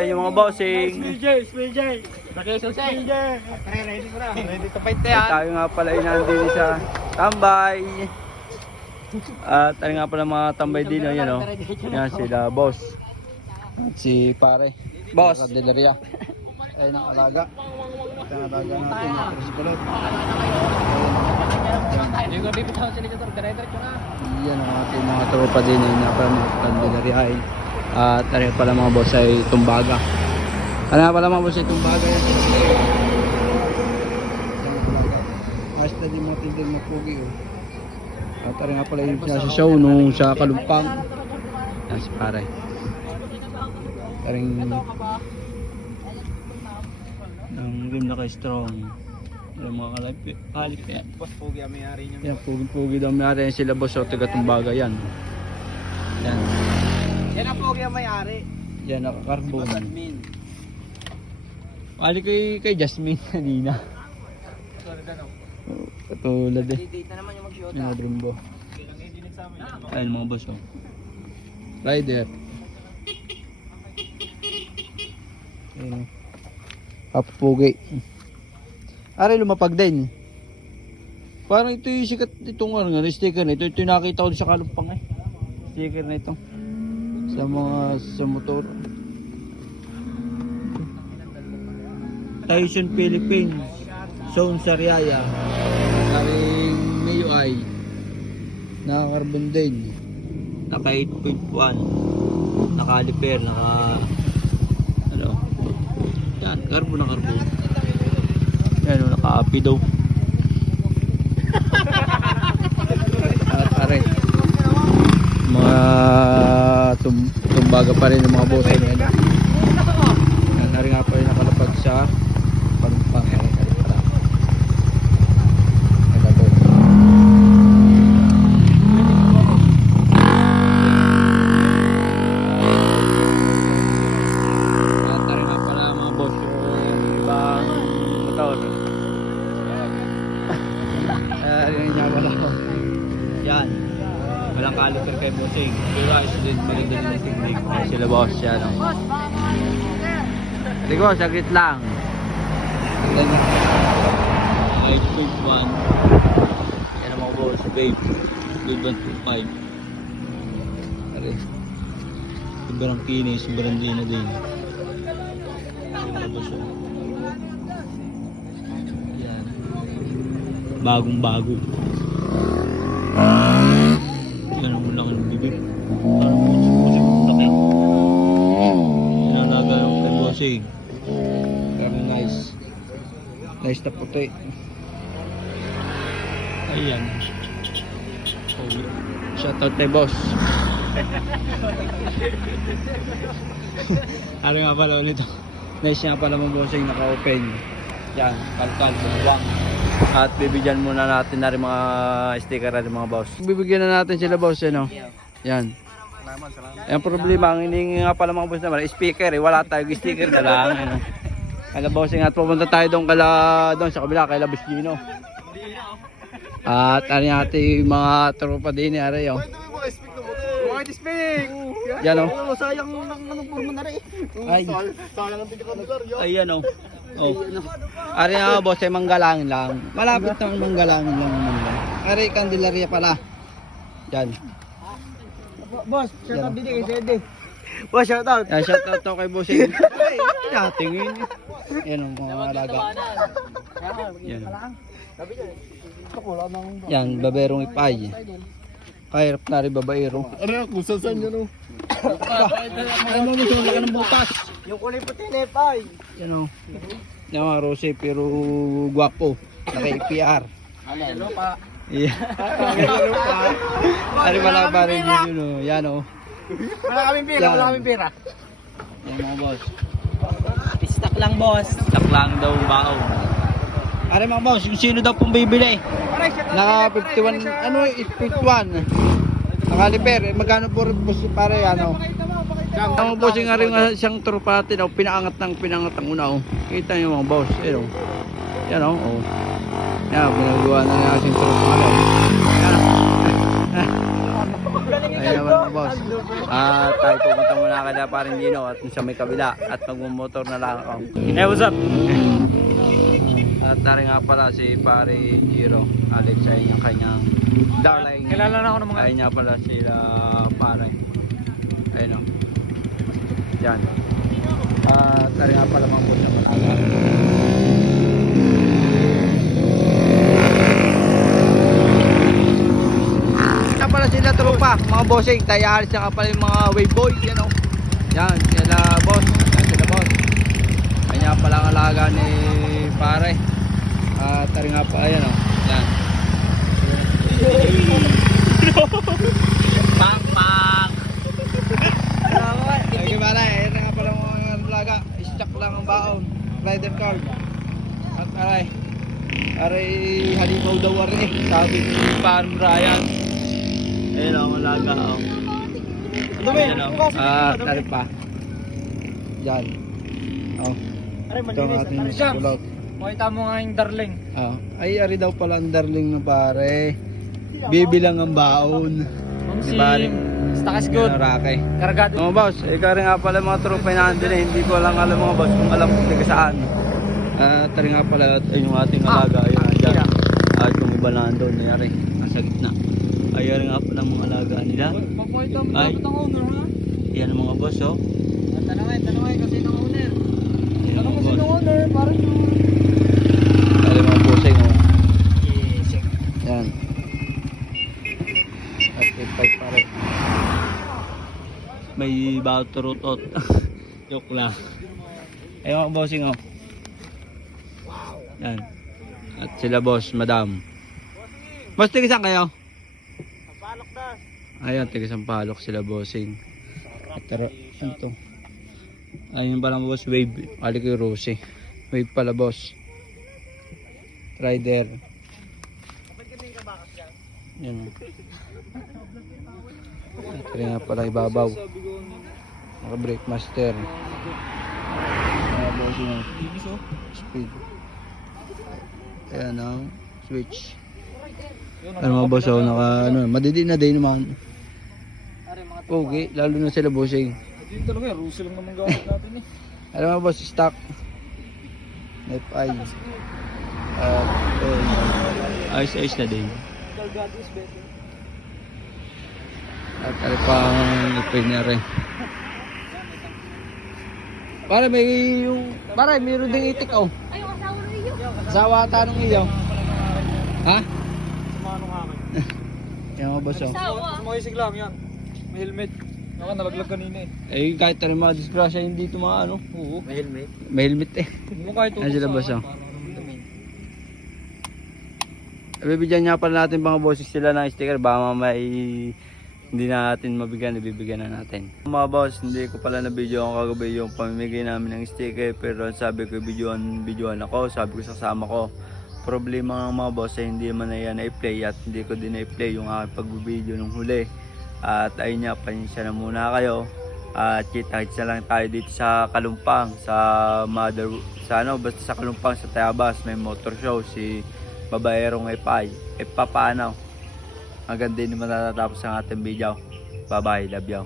sa inyo mga bossing. SPJ. Ready ko na. Ready to fight At tayo nga pala ay nandito sa tambay. At ano nga pala mga tambay din, yan o. Yan sila boss. At si pare. Boss. Kadeleria. Ayun ang alaga. Ito ang alaga natin. Yung kulot. Yung gabi pa sa ligator, dire-diretso na. Yan ang ating mga tropa din. Ayun nga pala mga kadeleria ay. At ano nga pala mga boss ay tumbaga. Ano nga pala mga boss ay tumbaga. Mas na din mga tinding mapugi o. At ano nga pala yung nasa show nung sa Kalumpang. Yan si pare. Karing ng rim na ka-strong. Yung mga kalip yan. Boss Pogi ang may-ari niya. Yan, pugi daw may-ari yan sila boss o taga-tumbaga yan. Yan. Yan ang Pogi ang may-ari. Yan, nakakarbon. Admin. Mali kay Jasmine kanina. Katulad eh. Date na naman yung mag-shoot. Yung madrumbo. Ayun mga boss o. Rider. Ayun o. Kapugi. Ari lumapag din. Parang ito yung sikat itong ano, sticker na ito. Ito yung nakita ko sa Kalumpang eh. Sticker na ito. Sa motor. Tyson Philippines. Zone Sariaya. Karing Mayo ay. Naka-carbon din. Naka 8.1. Naka-aliper. Ano? Yan, carbon na carbon. Yan, naka-api daw. At pare. Mga tumbaga pa rin ng mga boss. Yan, narin nga pa rin nakalapag sa Kalumpang. Yan. Walang caliper kay Bossing. Pero ayos din maganda din ang technique. Ay sila boss, yan o. Sige boss, saglit lang. 8.1. Yan ang mga boss, babe. Babe 1.5. Ari. Sobrang kinis, sobrang dina din. Yan mga boss o. Yan. Bagong bago. Yan ang laki ng bibig. Parang pusik ang laki. Inalaga yung kay Bossing. Pero nice. Nice na puti. Ayan. Shoutout kay boss. Ano nga pala ulit. Nice nga pala mong Bossing naka-open. Yan, kalkal, bumubang. At bibigyan muna natin na rin mga sticker na rin mga boss. Bibigyan na natin sila boss, ano? Yan. Salamat. Ang problema, ang hiningi nga pala mga boss naman, speaker eh. Wala tayong sticker na lang. Ano? Kala bossing at pupunta tayo doon sa kabila, kay Labus Gino. At ano natin yung mga tropa din ni Aray. White speak! Yan o. Sayang ng purmo na rin. Ay. Sayang ang tigil-lugar. Ayan o. Oh. Ari nga boss ay manggalangin lang. Malapit naman manggalangin lang naman. Ari Candelaria pala. Yan. Boss, shout out din kay Sede. Boss, shout out. Yan, shout out to kay Bossing. Ay, tingin. Yan ang mga alaga. Yan. Yan, baberong ipay. Kahirap na rin babaero. Ano kung saan yun o? Ano mo gusto ka ng butas? Yung kulay puti na ipay. Yan o. Yan mga Rose pero guwapo. Naka-IPR. Ano pa? Yeah. Ari wala ba rin yun o. Yan o. Wala kaming pera, wala kaming pera. Yan mga boss. Stock lang boss. Stock lang daw bao. Ari mga boss, yung sino daw pong bibili? Naka 51, ano 8.1. Nakaliper, magkano po rin po pare ano? Ang bossing nga rin siyang tropa natin, oh, pinaangat ang una oh. Kita niyo mga boss, ayun oh. Yan oh. Oh. Yan, pinagawa na niya siyang tropa natin. Yan. Ayan naman mga boss. Tayo pupunta muna kada parin Gino at sa may kabila at magmumotor na lang ako. Hey, what's up? At tari nga pala si pare Giro Alex ay yung kanyang darling. Kilala na ako ng mga... Ayun nga pala sila pare. Ayun o. Yan. Tari nga pala mga boss. Yan pala sila tropa, mga bossing. Tayo halis na pala yung mga wave boy. Yan o. Yan, sila boss. Yan sila boss. Ayun nga pala ang alaga ni pare. Tari nga pala yan o. Yan. Pang pang. Ay gimana eh, nga pala mga laga, stock lang ang baon, rider card. At aray halimaw daw rin eh, sabi ni Farm Ryan. Ayun ang laga oh. Tari pa. Yan. Oh. Ito ang ating kulot. Makita mo nga yung darling. Ay ari daw pala ang darling ng pare. Bibilang ang baon. Si Diba? Stakas good. Rake. Kargado. Mga boss, ikaw rin nga pala mga tropa na andun eh. Hindi ko lang alam mga boss kung alam kung taga saan. Tari nga pala ay yung ating alaga. Ayun dyan. At yung iba na andun. Nangyari. Nasa gitna. Ayun nga pala mga alaga nila. Pagpakita mo Ay. dapat ang owner ha? Yan ang mga boss oh. Tanungay kasi ng owner. Yan ang Tanong mga kasi boss. ng owner. Parang Tari mga bossing oh. Yan. At ipay pare. May bauturutot. Joke lang. Ayun mga bossing oh. Yan. At sila boss, madam. Boss, tigisan kayo? Palok das. Ayun, tigisan palok sila bossing. Pero, ano to? Ayun pala boss, wave. Kali ko yung Rosy. Wave pala boss. Rider. Yan. Ito rin nga pala ibabaw. Naka brake master. Bossing speed. Ayan ang switch. Ano mga boss oh, naka ano, madidi na din naman. Okay, lalo na sila bossing. Hindi talaga, ruso lang naman gawin natin eh. Ano mga boss, stock. FI. Ayos na din. Kargado is better. At ano pang ipin na rin. Para may yung, para mayroon ding itik oh. Ay, yung asawa ng iyo. Asawa ata nung iyo. Ha? Sumano nga akin. Yan mga boss oh. Asawa. Sumakisig lang yan. May helmet. Naka nalaglag kanina eh. Eh kahit ano mga disgrasya hindi ito mga ano. Oo. May helmet. May helmet eh. Hindi mo kahit Ayan sila boss oh. Parang Bibigyan niya pala natin mga boses sila ng sticker. Baka mamaya hindi natin mabigyan, ibibigyan na natin. Mga boss, hindi ko pala na video ang kagabi yung pamimigay namin ng sticker. Pero sabi ko videoan ako, sabi ko sa kasama ko. Problema ng mga boss ay hindi man na yan na-play at hindi ko din na-play yung aking pagbibideo nung huli. At ayun nga, pansya na muna kayo. At kita-kits na lang tayo dito sa Kalumpang, basta sa Kalumpang sa Tayabas, may motor show si Babaerong Epay. Paano? Hanggang din naman natatapos ang ating video. Bye bye, love you.